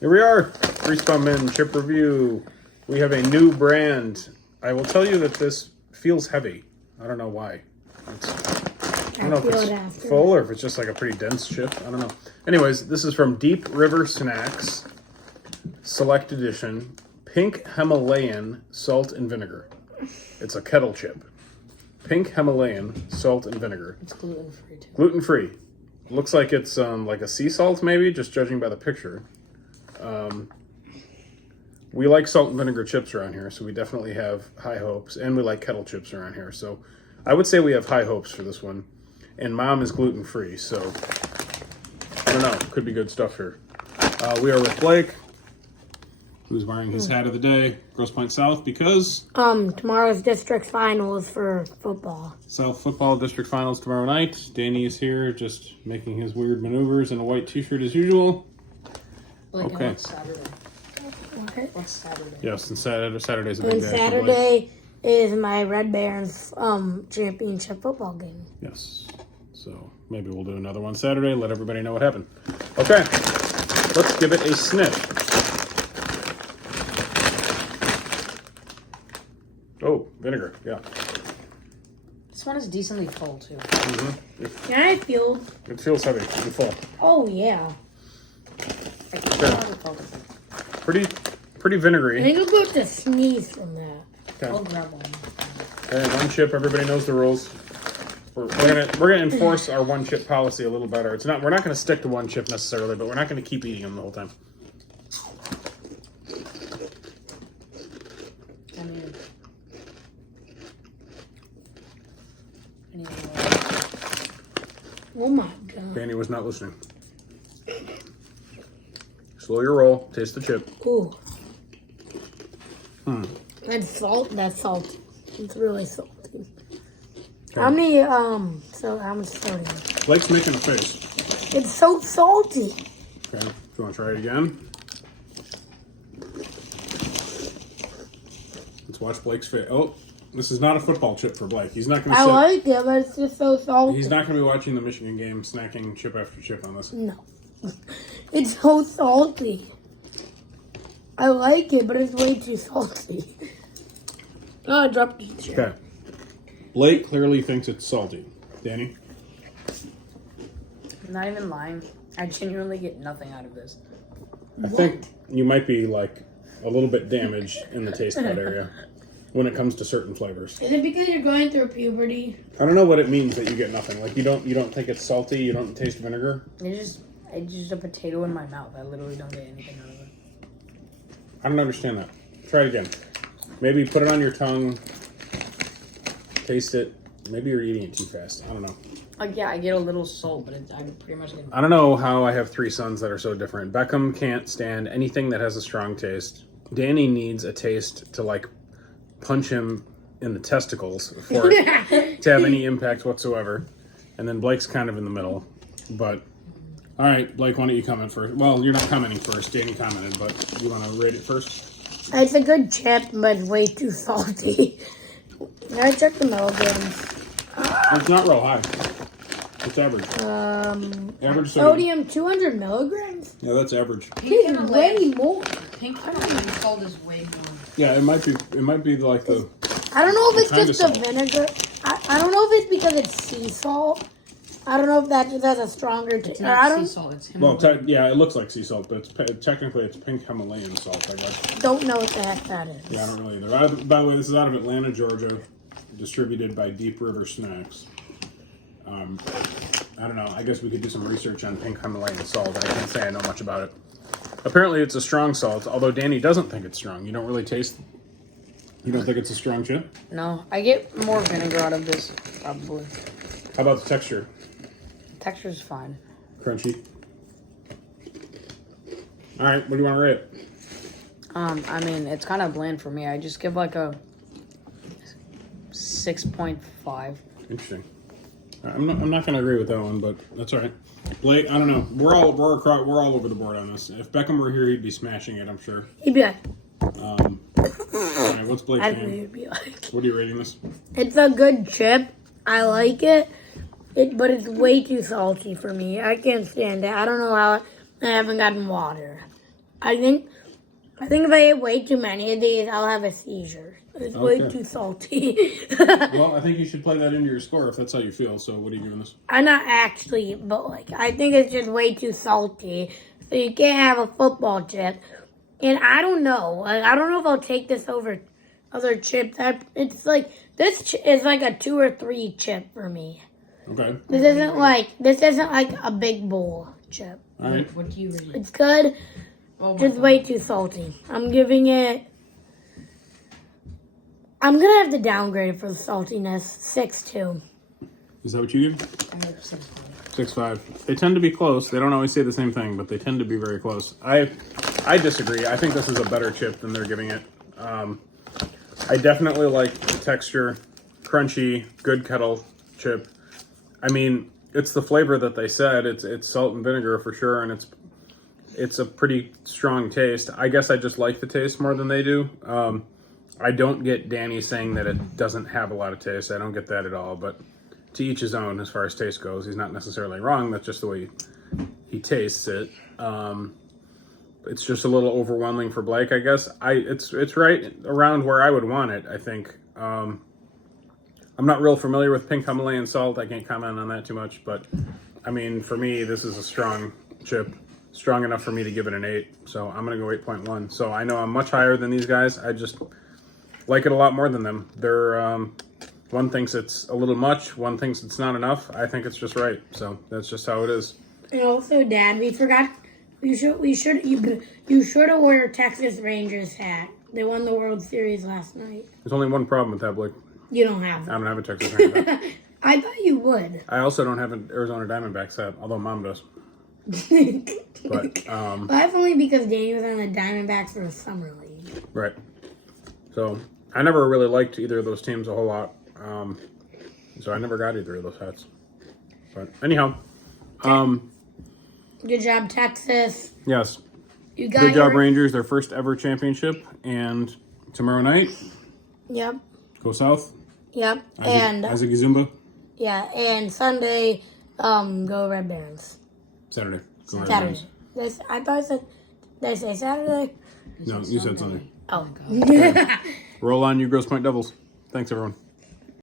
Here we are, Grease Bum Men chip review. We have a new brand. I will tell you that this feels heavy. I don't know why. I don't know if it's full or if it's just like a pretty dense chip. I don't know. Anyways, this is from Deep River Snacks Select Edition Pink Himalayan Salt and Vinegar. It's a kettle chip. Pink Himalayan Salt and Vinegar. It's gluten-free too. Gluten-free. Looks like it's like a sea salt maybe, just judging by the picture. We like salt and vinegar chips around here, so we definitely have high hopes. And we like kettle chips around here, so I would say we have high hopes for this one. And Mom is gluten-free, so I don't know. Could be good stuff here. We are with Blake, who's wearing his hat of the day, Grosse Pointe South, because... tomorrow's district finals for football. South football district finals tomorrow night. Danny is here, just making his weird maneuvers in a white t-shirt as usual. Like okay. What's Saturday? What's Saturday? Yes, and Saturday's a big And day. Saturday is my Red Barons championship football game. Yes. So maybe we'll do another one Saturday. Let everybody know what happened. Okay. Let's give it a sniff. Oh, vinegar. Yeah. This one is decently full too. Mm-hmm. Yeah, I feel. It feels heavy and full. Oh yeah. Pretty vinegary. I think I'm about to sneeze from that. Okay. I'll grab one. Okay, one chip. Everybody knows the rules. We're gonna enforce our one chip policy a little better. We're not gonna stick to one chip necessarily, but we're not gonna keep eating them the whole time. Oh my god. Danny was not listening. Slow your roll. Taste the chip. Ooh. That's salt. That's salty. It's really salty. Okay. How much sodium? Blake's making a face. It's so salty. Okay. Do you want to try it again? Let's watch Blake's face. Oh, this is not a football chip for Blake. He's not going to. I like it, but it's just so salty. He's not going to be watching the Michigan game, snacking chip after chip on this. No. It's so salty. I like it, but it's way too salty. Oh, I dropped the chip. Okay. Blake clearly thinks it's salty. Danny? I'm not even lying. I genuinely get nothing out of this. I think you might be like a little bit damaged in the taste bud area when it comes to certain flavors. Is it because you're going through puberty? I don't know what it means that you get nothing. Like you don't think it's salty, you don't taste vinegar? It's just a potato in my mouth. I literally don't get anything out of it. I don't understand that. Try it again. Maybe put it on your tongue. Taste it. Maybe you're eating it too fast. I don't know. Like, yeah, I get a little salt, but I'm pretty much getting... I don't know how I have three sons that are so different. Beckham can't stand anything that has a strong taste. Danny needs a taste to, like, punch him in the testicles for it to have any impact whatsoever. And then Blake's kind of in the middle. But, all right, Blake, why don't you comment first? Well, you're not commenting first. Danny commented, but you want to rate it first? It's a good chip, but it's way too salty. I checked the milligrams. It's not real high. It's average. Average sodium 200 milligrams? Yeah, that's average. It's way more. Pink Himalayan salt is way more. Yeah, it might be like the... I don't know if it's just the salt. vinegar. I don't know if it's because it's sea salt. I don't know if that just has a stronger taste. It's not sea salt, it's Himalayan. Well, yeah, it looks like sea salt, but technically it's pink Himalayan salt, I guess. Don't know what the heck that is. Yeah, I don't really either. By the way, this is out of Atlanta, Georgia, distributed by Deep River Snacks. I don't know. I guess we could do some research on pink Himalayan salt. I can't say I know much about it. Apparently, it's a strong salt, although Danny doesn't think it's strong. You don't really taste... You don't think it's a strong chip? No, I get more vinegar out of this, probably. How about the texture? Texture's fine. Crunchy. All right, what do you want to rate it? I mean, it's kind of bland for me. I just give like a 6.5. Interesting. I'm not going to agree with that one, but that's all right. Blake, I don't know. We're all over the board on this. If Beckham were here, he'd be smashing it, I'm sure. He'd be like... All right, what's Blake's I name? would be like... What are you rating this? It's a good chip. I like it. But it's way too salty for me. I can't stand it. I don't know how I haven't gotten water. I think if I eat way too many of these, I'll have a seizure. It's way Okay. too salty. Well, I think you should play that into your score if that's how you feel. So what are you giving this? I'm not actually, but like I think it's just way too salty. So you can't have a football chip. And I don't know. Like, I don't know if I'll take this over other chips. It's like this is like a 2 or 3 chip for me. Okay. This isn't like a big bowl chip. All right. What do you rate? It's good. Oh my Just God. way too salty. I'm giving it. I'm gonna have to downgrade it for the saltiness. 6.2. Is that what you give? I'm at 6.5. 6.5. They tend to be close. They don't always say the same thing, but they tend to be very close. I disagree. I think this is a better chip than they're giving it. I definitely like the texture, crunchy, good kettle chip. I mean, it's the flavor that they said. It's salt and vinegar for sure, and it's a pretty strong taste. I guess I just like the taste more than they do. I don't get Danny saying that it doesn't have a lot of taste. I don't get that at all, but to each his own as far as taste goes. He's not necessarily wrong. That's just the way he tastes it. It's just a little overwhelming for Blake, I guess. It's right around where I would want it, I think. I'm not real familiar with Pink Himalayan salt. I can't comment on that too much, but I mean, for me, this is a strong chip. Strong enough for me to give it an 8. So I'm going to go 8.1. So I know I'm much higher than these guys. I just like it a lot more than them. They're one thinks it's a little much, one thinks it's not enough. I think it's just right. So that's just how it is. And also, Dad, we forgot. You should have wore your Texas Rangers hat. They won the World Series last night. There's only one problem with that, Blake. You don't have I one. don't have a Texas Ranger hat. I thought you would. I also don't have an Arizona Diamondbacks hat, although Mom does. But Well, that's only because Danny was on the Diamondbacks for a summer league. right. So I never really liked either of those teams a whole lot. So I never got either of those hats. But anyhow, Good job, Texas. yes. You got Good job, your- Rangers. Their first ever championship. And tomorrow night, Yep. go south. Yep. And Isaac Zumba. yeah, and Sunday, go Red Barons. Saturday. Go Red Saturday. Barons. I thought I said. Did I say Saturday? No, you said Sunday. Oh. Roll on, you Grosse Point Devils. Thanks, everyone.